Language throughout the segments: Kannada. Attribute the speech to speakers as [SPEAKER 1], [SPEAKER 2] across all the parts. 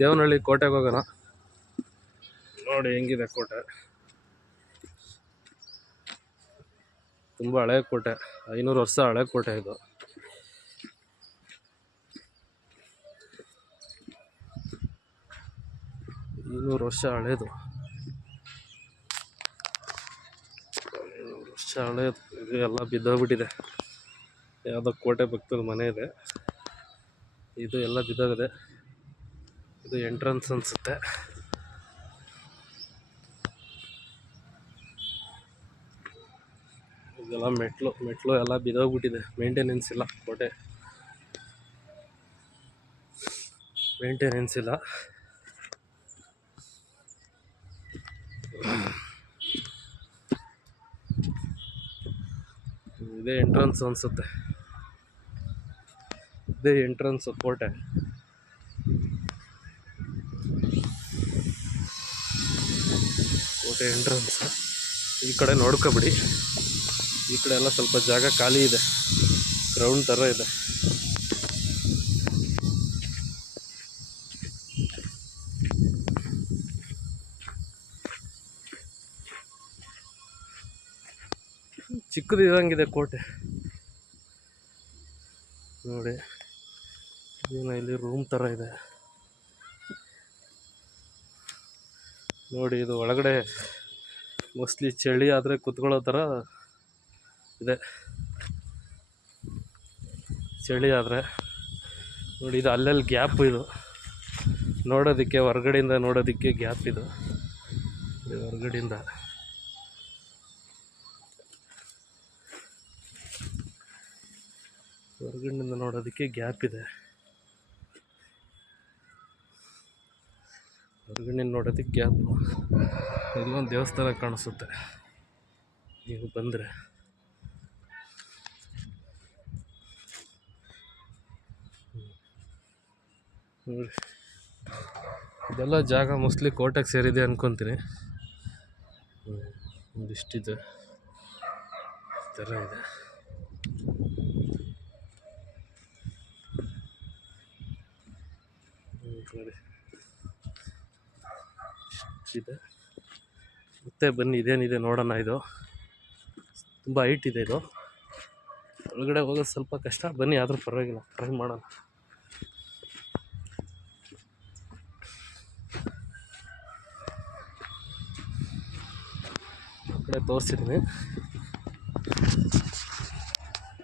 [SPEAKER 1] ದೇವನಹಳ್ಳಿ ಕೋಟೆಗೆ ಹೋಗೋಣ ನೋಡಿ ಹೆಂಗಿದೆ ಕೋಟೆ ತುಂಬ ಹಳೆ ಕೋಟೆ ಐನೂರು ವರ್ಷ ಹಳೆ ಕೋಟೆ ಇದು ಐನೂರು ವರ್ಷ ಹಳೇದು ಐನೂರು ವರ್ಷ ಹಳೇದು ಇದು ಎಲ್ಲ ಬಿದ್ದೋಗ್ಬಿಟ್ಟಿದೆ ಯಾವುದೋ ಕೋಟೆ ಭಕ್ತದ ಮನೆ ಇದೆ ಇದು ಎಲ್ಲ ಬಿದ್ದೋಗಿದೆ ಇದು ಎಂಟ್ರೆನ್ಸ್ ಅನ್ಸುತ್ತೆ ಇದೆಲ್ಲ ಮೆಟ್ಲು ಮೆಟ್ಲು ಎಲ್ಲ ಬಿದೋಗ್ಬಿಟ್ಟಿದೆ ಮೇಂಟೆನೆನ್ಸ್ ಇಲ್ಲ ಕೋಟೆ ಮೇಂಟೆನೆನ್ಸ್ ಇಲ್ಲ ಇದೆ ಎಂಟ್ರೆನ್ಸ್ ಅನ್ಸುತ್ತೆ ಇದೇ ಎಂಟ್ರೆನ್ಸ್ ಕೋಟೆ ಎಂಟ್ರನ್ಸ್ ಎಂಟ್ರೆನ್ಸ್ ಈ ಕಡೆ ನೋಡ್ಕೊಬಿಡಿ ಈ ಕಡೆ ಎಲ್ಲ ಸ್ವಲ್ಪ ಜಾಗ ಖಾಲಿ ಇದೆ ಗ್ರೌಂಡ್ ಥರ ಇದೆ ಚಿಕ್ಕದು ಇದಂಗಿದೆ ಕೋಟೆ ನೋಡಿ ಏನೋ ಇಲ್ಲಿ ರೂಮ್ ಥರ ಇದೆ ನೋಡಿ ಇದು ಒಳಗಡೆ ಮೋಸ್ಟ್ಲಿ ಚಳಿ ಆದರೆ ಕುತ್ಕೊಳ್ಳೋ ಥರ ಇದೆ ಚಳಿ ಆದರೆ ನೋಡಿ ಇದು ಅಲ್ಲಲ್ಲಿ ಗ್ಯಾಪ್ ಇದು ನೋಡೋದಕ್ಕೆ ಹೊರಗಡೆಯಿಂದ ನೋಡೋದಕ್ಕೆ ಗ್ಯಾಪ್ ಇದು ಹೊರಗಡೆಯಿಂದ ಹೊರಗಡೆಯಿಂದ ನೋಡೋದಕ್ಕೆ ಗ್ಯಾಪ್ ಇದೆ ಹೊರಗಡೆ ನೋಡೋದಕ್ಕೆ ಒಂದು ದೇವಸ್ಥಾನ ಕಾಣಿಸುತ್ತೆ ನೀವು ಬಂದರೆ ನೋಡಿ ಇದೆಲ್ಲ ಜಾಗ ಮೋಸ್ಟ್ಲಿ ಕೋಟೆಗೆ ಸೇರಿದೆ ಅನ್ಕೊತೀನಿ ಒಂದಿಷ್ಟಿದೆ ಥರ ಇದೆ ನೋಡಿ ಇದೆ ಮತ್ತೆ ಬನ್ನಿ ಇದೇನಿದೆ ನೋಡೋಣ ಇದು ತುಂಬ ಹೈಟ್ ಇದೆ ಇದು ಒಳಗಡೆ ಹೋಗೋದು ಸ್ವಲ್ಪ ಕಷ್ಟ ಬನ್ನಿ ಆದರೂ ಪರವಾಗಿಲ್ಲ ಟ್ರೈ ಮಾಡೋಣ ಕಡೆ ತೋರಿಸಿದ್ದೀನಿ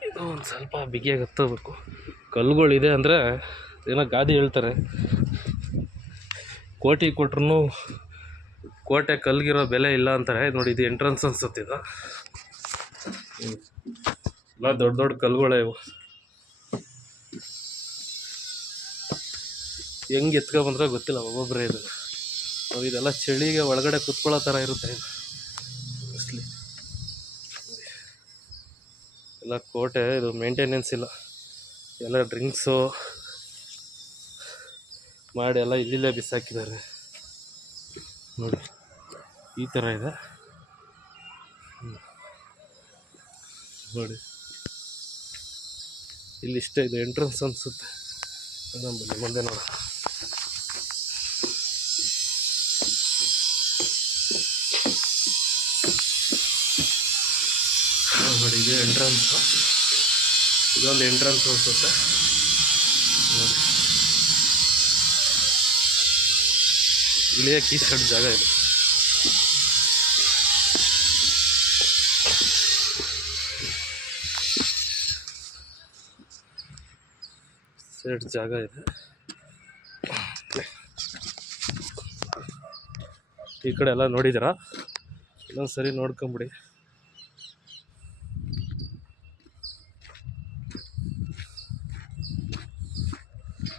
[SPEAKER 1] ಇದು ಒಂದು ಸ್ವಲ್ಪ ಬಿಗಿಯಾಗಿ ಹತ್ತಬೇಕು ಕಲ್ಲುಗಳಿದೆ ಅಂದರೆ ಏನೋ ಗಾದಿ ಹೇಳ್ತಾರೆ ಕೋಟಿ ಕೊಟ್ರೂ ಕೋಟೆ ಕಲ್ಗಿರೋ ಬೆಲೆ ಇಲ್ಲ ಅಂತಾರೆ ನೋಡಿ ಇದು ಎಂಟ್ರೆನ್ಸ್ ಅನ್ಸುತ್ತೆ ಎಲ್ಲ ದೊಡ್ಡ ದೊಡ್ಡ ಕಲ್ಲುಗಳೇ ಇವು ಹೆಂಗೆ ಬಂದ್ರೆ ಗೊತ್ತಿಲ್ಲ ಒಬ್ಬೊಬ್ಬರೇ ಇದು ಇದೆಲ್ಲ ಚಳಿಗೆ ಒಳಗಡೆ ಕುತ್ಕೊಳ್ಳೋ ಥರ ಇರುತ್ತೆ ಇದು ಮೋಸ್ಟ್ಲಿ ಎಲ್ಲ ಕೋಟೆ ಇದು ಮೇಂಟೆನೆನ್ಸ್ ಇಲ್ಲ ಎಲ್ಲ ಡ್ರಿಂಕ್ಸು ಮಾಡಿ ಎಲ್ಲ ಇಲ್ಲಿಲ್ಲೇ ಬಿಸಾಕಿದ್ದಾರೆ ನೋಡಿ ಈ ಥರ ಇದೆ ನೋಡಿ ಇಲ್ಲಿ ಇಷ್ಟ ಇದೆ ಎಂಟ್ರೆನ್ಸ್ ಅನಿಸುತ್ತೆ ನಮ್ಮಲ್ಲಿ ಮುಂದೆ ನೋಡೋಣ ನೋಡಿ ಇದು ಎಂಟ್ರೆನ್ಸ್ ಇದೊಂದು ಎಂಟ್ರೆನ್ಸ್ ಅನಿಸುತ್ತೆ ಇಳಿಯಕ್ಕೆ ಈ ಸೈಡ್ ಜಾಗ ಇದೆ ಸೈಡ್ ಜಾಗ ಇದೆ ಈ ಕಡೆ ಎಲ್ಲ ನೋಡಿದ್ದೀರಾ ಇನ್ನೊಂದು ಸರಿ ನೋಡ್ಕೊಂಬಿಡಿ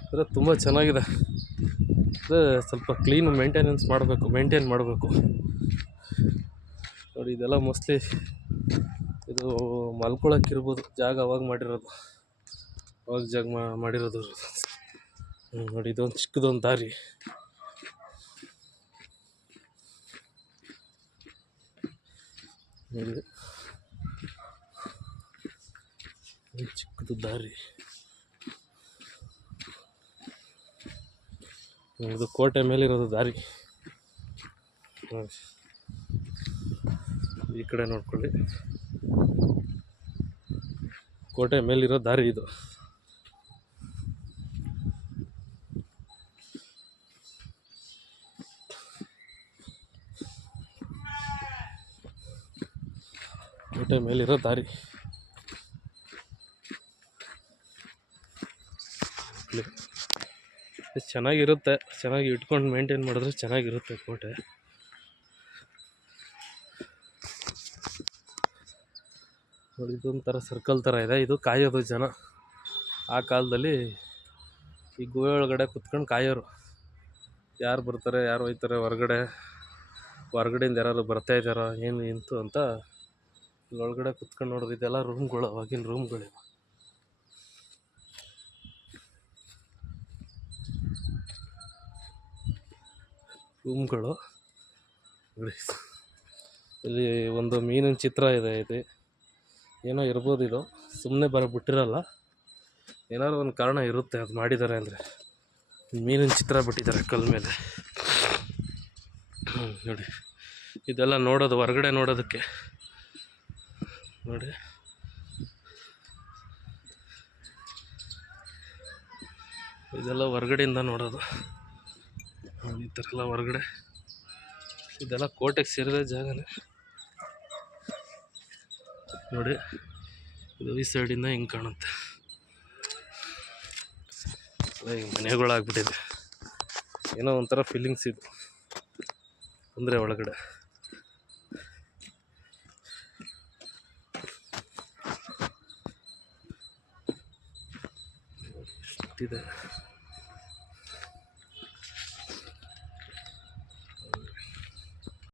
[SPEAKER 1] ಅಂದರೆ ತುಂಬ ಚೆನ್ನಾಗಿದೆ ಅಂದರೆ ಸ್ವಲ್ಪ ಕ್ಲೀನ್ ಮೇಂಟೆನೆನ್ಸ್ ಮಾಡಬೇಕು ಮೇಂಟೈನ್ ಮಾಡಬೇಕು ನೋಡಿ ಇದೆಲ್ಲ ಮೋಸ್ಟ್ಲಿ ಇದು ಮಲ್ಕೊಳಕ್ಕಿರ್ಬೋದು ಜಾಗ ಅವಾಗ ಮಾಡಿರೋದು ಹೌದು ಜಾಗ ಮಾಡಿರೋದು ನೋಡಿ ಇದೊಂದು ಚಿಕ್ಕದೊಂದು ದಾರಿ ಚಿಕ್ಕದು ದಾರಿ ಇದು ಕೋಟೆ ಮೇಲಿರೋದು ದಾರಿ ಈ ಕಡೆ ನೋಡ್ಕೊಳ್ಳಿ ಕೋಟೆ ಮೇಲಿರೋ ದಾರಿ ಇದು ಕೋಟೆ ಮೇಲಿರೋ ದಾರಿ ಚೆನ್ನಾಗಿರುತ್ತೆ ಚೆನ್ನಾಗಿ ಇಟ್ಕೊಂಡು ಮೇಂಟೈನ್ ಮಾಡಿದ್ರೆ ಚೆನ್ನಾಗಿರುತ್ತೆ ಕೋಟೆ ಇದೊಂಥರ ಸರ್ಕಲ್ ಥರ ಇದೆ ಇದು ಕಾಯೋದು ಜನ ಆ ಕಾಲದಲ್ಲಿ ಈ ಗುಹೆ ಒಳಗಡೆ ಕುತ್ಕೊಂಡು ಕಾಯೋರು ಯಾರು ಬರ್ತಾರೆ ಯಾರು ಹೋಯ್ತಾರೆ ಹೊರಗಡೆ ಹೊರಗಡೆಯಿಂದ ಯಾರಾದ್ರು ಬರ್ತಾ ಏನು ಇಂತು ಅಂತ ಇಲ್ಲೊಳಗಡೆ ಕುತ್ಕೊಂಡು ನೋಡ್ರಿ ಇದೆಲ್ಲ ರೂಮ್ಗಳು ಅವಾಗಿನ ರೂಮ್ಗಳಿವೆ ರೂಮ್ಗಳು ಇಲ್ಲಿ ಒಂದು ಮೀನಿನ ಚಿತ್ರ ಇದೆ ಇದೆ ಏನೋ ಇರ್ಬೋದು ಇದು ಸುಮ್ಮನೆ ಬರೋ ಬಿಟ್ಟಿರಲ್ಲ ಏನಾದ್ರು ಒಂದು ಕಾರಣ ಇರುತ್ತೆ ಅದು ಮಾಡಿದ್ದಾರೆ ಅಂದರೆ ಮೀನಿನ ಚಿತ್ರ ಬಿಟ್ಟಿದ್ದಾರೆ ಕಲ್ ಮೇಲೆ ನೋಡಿ ಇದೆಲ್ಲ ನೋಡೋದು ಹೊರಗಡೆ ನೋಡೋದಕ್ಕೆ ನೋಡಿ ಇದೆಲ್ಲ ಹೊರ್ಗಡೆಯಿಂದ ನೋಡೋದು ಈ ಥರ ಎಲ್ಲ ಹೊರಗಡೆ ಇದೆಲ್ಲ ಕೋಟೆಗೆ ಸೇರಿದ ಜಾಗನೇ ನೋಡಿ ಇದು ಈ ಸೈಡಿಂದ ಹಿಂಗೆ ಕಾಣುತ್ತೆ ಈಗ ಮನೆಗಳಾಗ್ಬಿಟ್ಟಿದೆ ಏನೋ ಒಂಥರ ಫೀಲಿಂಗ್ಸ್ ಇದು ಅಂದರೆ ಒಳಗಡೆ 对的。